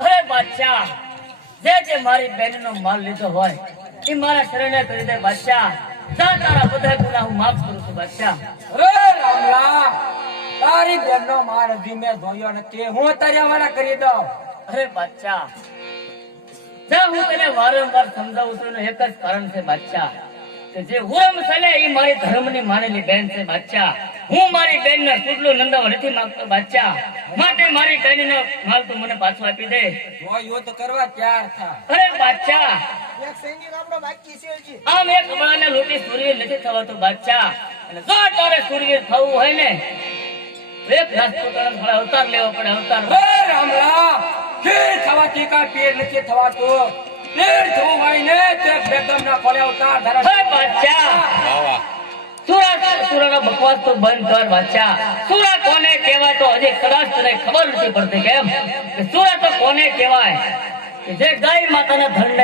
અરે બાદશાહ, જે મારી બેનનો માલ લીધો હોય એ મારા શરણે કરી દે બાદશાહ. જા તારા બધા ગુનાહ હું માફ કરું છું બાદશાહ. અરે રામલા, તારી બેનનો માલ હજી મેં ધોયો નથી, હું તારે વાળા કરી દઉં. અરે બાદશાહ, જા હું તને વારંવાર સમજાવું છું એનું એક જ કારણ છે બાદશાહ કે જે હુરમ સલે એ મારી ધર્મની માનેલી બેન છે બાદશાહ. હું મારી બેનને કુટલું નંદાવા નથી માંગતો બાદશાહ, માટે મારી બેનનો માલ તું મને પાછો આપી દે. જો યુદ્ધ કરવા તૈયાર થા. અરે બાદશાહ, એક સૈનિક આપણો બાકી છે હજી. આમ એક કમળાને લૂંટી સૂરવીર નથી થવાતો બાદશાહ. અને જો તારે સૂરવીર થવું હોય ને એક રાજપૂતાનો થોડા અવતાર લેવો પડે, અવતાર. અરે રામલા, ફેર થવાથી કાંઈ પેર નથી થવાતું. પેર થવું હોય ને તે બેગમના ખોલે અવતાર ધરે. હે બાદશાહ, સુરાનો બકવાસ તો બંધ કર બાદશાહ. સુરા કોને કહેવાય તો હજી કદાચ તને ખબર નથી પડતી કેમ કે સુરા તો કોને કહેવાય કે જે ગાય માતાના ધનને